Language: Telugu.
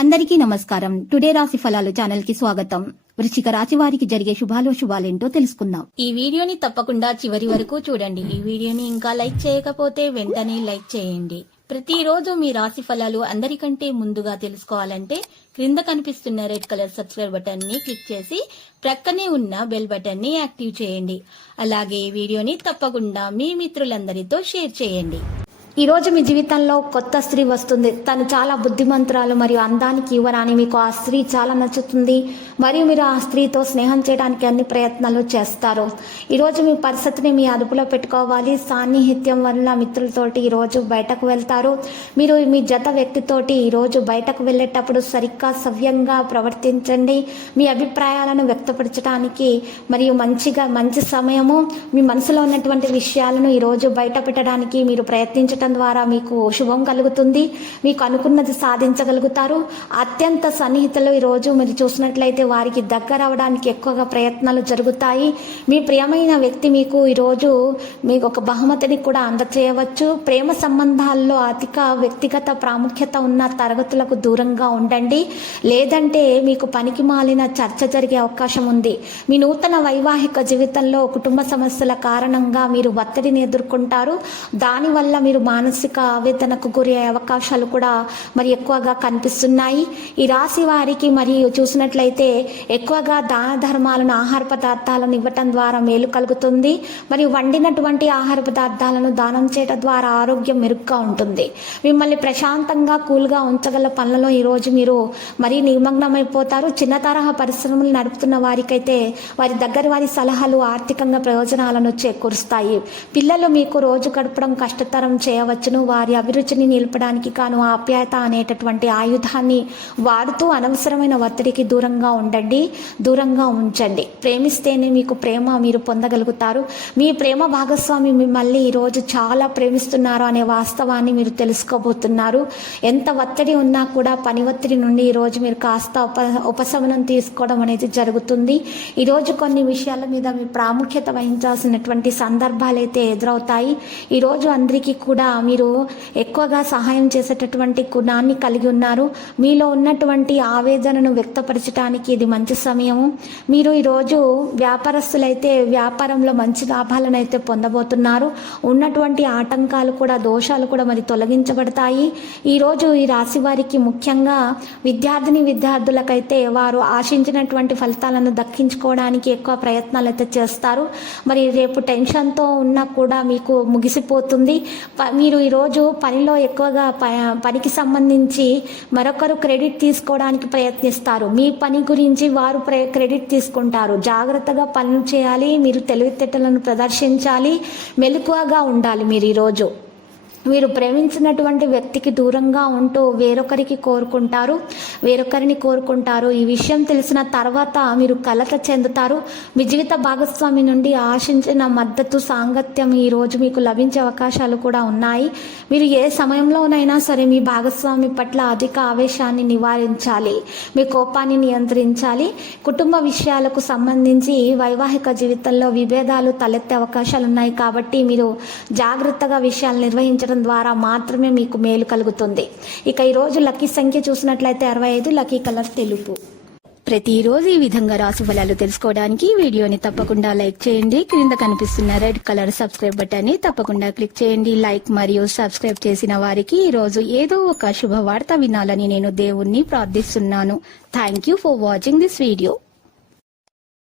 అందరికీ నమస్కారం. టుడే రాశి ఫలాలు ఛానల్ కి స్వాగతం. వృశ్చిక రాశి వారికి జరిగే శుభాలేంటో తెలుసుకుందాం. ఈ వీడియోని తప్పకుండా చివరి వరకు చూడండి. ఈ వీడియోని ఇంకా లైక్ చేయకపోతే వెంటనే లైక్ చేయండి. ప్రతిరోజు మీ రాశి ఫలాలు అందరికంటే ముందుగా తెలుసుకోవాలంటే క్రింద కనిపిస్తున్న రెడ్ కలర్ సబ్స్క్రైబ్ బటన్ ని క్లిక్ చేసి ప్రక్కనే ఉన్న బెల్ బటన్ ని యాక్టివ్ చేయండి. అలాగే ఈ వీడియోని తప్పకుండా మీ మిత్రులందరితో షేర్ చేయండి. ఈ రోజు మీ జీవితంలో కొత్త స్త్రీ వస్తుంది. తను చాలా బుద్ధిమంతురాలు మరియు అందానికి యువరాని. మీకు ఆ స్త్రీ చాలా నచ్చుతుంది మరియు మీరు ఆ స్త్రీతో స్నేహం చేయడానికి అన్ని ప్రయత్నాలు చేస్తారు. ఈరోజు మీ పరిస్థితిని మీ అదుపులో పెట్టుకోవాలి. సాన్నిహిత్యం వల్ల మిత్రులతోటి ఈరోజు బయటకు వెళ్తారు. మీరు మీ జత వ్యక్తితోటి ఈరోజు బయటకు వెళ్ళేటప్పుడు సరిగ్గా సవ్యంగా ప్రవర్తించండి. మీ అభిప్రాయాలను వ్యక్తపరచడానికి మరియు మంచి సమయము. మీ మనసులో ఉన్నటువంటి విషయాలను ఈరోజు బయట పెట్టడానికి మీరు ప్రయత్నించడం ద్వారా మీకు శుభం కలుగుతుంది. మీకు అనుకున్నది సాధించగలుగుతారు. అత్యంత సన్నిహితులు ఈరోజు మీరు చూసినట్లయితే వారికి దగ్గర అవడానికి ఎక్కువగా ప్రయత్నాలు జరుగుతాయి. మీ ప్రియమైన వ్యక్తి మీకు ఈరోజు మీకు ఒక బహుమతిని కూడా అందచేయవచ్చు. ప్రేమ సంబంధాల్లో అధిక వ్యక్తిగత ప్రాముఖ్యత ఉన్న తరగతులకు దూరంగా ఉండండి. లేదంటే మీకు పనికి మాలిన చర్చ జరిగే అవకాశం ఉంది. మీ నూతన వైవాహిక జీవితంలో కుటుంబ సమస్యల కారణంగా మీరు ఒత్తిడిని ఎదుర్కొంటారు. దానివల్ల మీరు మానసిక ఆవేదనకు గురి అయ్యే అవకాశాలు కూడా మరి ఎక్కువగా కనిపిస్తున్నాయి. ఈ రాశి వారికి మరియు చూసినట్లయితే ఎక్కువగా దాన ధర్మాలను, ఆహార పదార్థాలను ఇవ్వటం ద్వారా మేలు కలుగుతుంది. మరియు వండినటువంటి ఆహార పదార్థాలను దానం చేయడం ద్వారా ఆరోగ్యం మెరుగ్గా ఉంటుంది. మిమ్మల్ని ప్రశాంతంగా కూల్గా ఉంచగల పనులలో ఈరోజు మీరు మరీ నిమగ్నమైపోతారు. చిన్న తరహా పరిశ్రమలు నడుపుతున్న వారికైతే వారి సలహాలు ఆర్థికంగా ప్రయోజనాలను చేకూరుస్తాయి. పిల్లలు మీకు రోజు గడపడం కష్టతరం చేయవచ్చును. వారి అభిరుచిని నిలపడానికి కాను ఆప్యాయత అనేటటువంటి ఆయుధాన్ని వాడుతూ అనవసరమైన ఒత్తిడికి దూరంగా ఉంచండి. ప్రేమిస్తేనే మీకు ప్రేమ మీరు పొందగలుగుతారు. మీ ప్రేమ భాగస్వామి మిమ్మల్ని ఈరోజు చాలా ప్రేమిస్తున్నారు అనే వాస్తవాన్ని మీరు తెలుసుకోబోతున్నారు. ఎంత ఒత్తిడి ఉన్నా కూడా పని ఒత్తిడి నుండి ఈరోజు మీరు కాస్త ఉపశమనం తీసుకోవడం అనేది జరుగుతుంది. ఈరోజు కొన్ని విషయాల మీద మీ ప్రాముఖ్యత వహించాల్సినటువంటి సందర్భాలు అయితే ఎదురవుతాయి. ఈరోజు అందరికీ కూడా మీరు ఎక్కువగా సహాయం చేసేటటువంటి గుణాన్ని కలిగి ఉన్నారు. మీలో ఉన్నటువంటి ఆవేదనను వ్యక్తపరచడానికి ఇది మంచి సమయము. మీరు ఈరోజు వ్యాపారస్తులైతే వ్యాపారంలో మంచి లాభాలను అయితే పొందబోతున్నారు. ఉన్నటువంటి ఆటంకాలు కూడా, దోషాలు కూడా మరి తొలగించబడతాయి. ఈరోజు ఈ రాశి వారికి ముఖ్యంగా విద్యార్థులకైతే వారు ఆశించినటువంటి ఫలితాలను దక్కించుకోవడానికి ఎక్కువ ప్రయత్నాలు అయితే చేస్తారు. మరి రేపు టెన్షన్తో ఉన్నా కూడా మీకు ముగిసిపోతుంది. మీరు ఈరోజు పనిలో ఎక్కువగా పనికి సంబంధించి మరొకరు క్రెడిట్ తీసుకోవడానికి ప్రయత్నిస్తారు. మీ పని గురించి వారు క్రెడిట్ తీసుకుంటారు. జాగ్రత్తగా పనులు చేయాలి. మీరు తెలివితేటలను ప్రదర్శించాలి. మెలకువగా ఉండాలి. మీరు ప్రేమించినటువంటి వ్యక్తికి దూరంగా ఉంటూ వేరొకరిని కోరుకుంటారు. ఈ విషయం తెలిసిన తర్వాత మీరు కలత చెందుతారు. మీ జీవిత భాగస్వామి నుండి ఆశించిన మద్దతు, సాంగత్యం ఈరోజు మీకు లభించే అవకాశాలు కూడా ఉన్నాయి. మీరు ఏ సమయంలోనైనా సరే మీ భాగస్వామి పట్ల అధిక ఆవేశాన్ని నివారించాలి. మీ కోపాన్ని నియంత్రించాలి. కుటుంబ విషయాలకు సంబంధించి వైవాహిక జీవితంలో విభేదాలు తలెత్తే అవకాశాలు ఉన్నాయి. కాబట్టి మీరు జాగ్రత్తగా విషయాలు నిర్వహించడం ద్వారా మాత్రమే మీకు మేలు కలుగుతుంది. ఇక ఈరోజు లక్కీ సంఖ్య చూసినట్లయితే 65, లక్కీ కలర్ తెలుపు. ప్రతిరోజు ఈ విధంగా రాశి ఫలాలు తెలుసుకోవడానికి వీడియోని తప్పకుండా లైక్ చేయండి. క్రింద కనిపిస్తున్న రెడ్ కలర్ సబ్స్క్రైబ్ బటన్ ని తప్పకుండా క్లిక్ చేయండి. లైక్ మరియు సబ్స్క్రైబ్ చేసిన వారికి ఈ రోజు ఏదో ఒక శుభవార్త వినాలని నేను దేవుణ్ణి ప్రార్థిస్తున్నాను. Thank you for watching this video.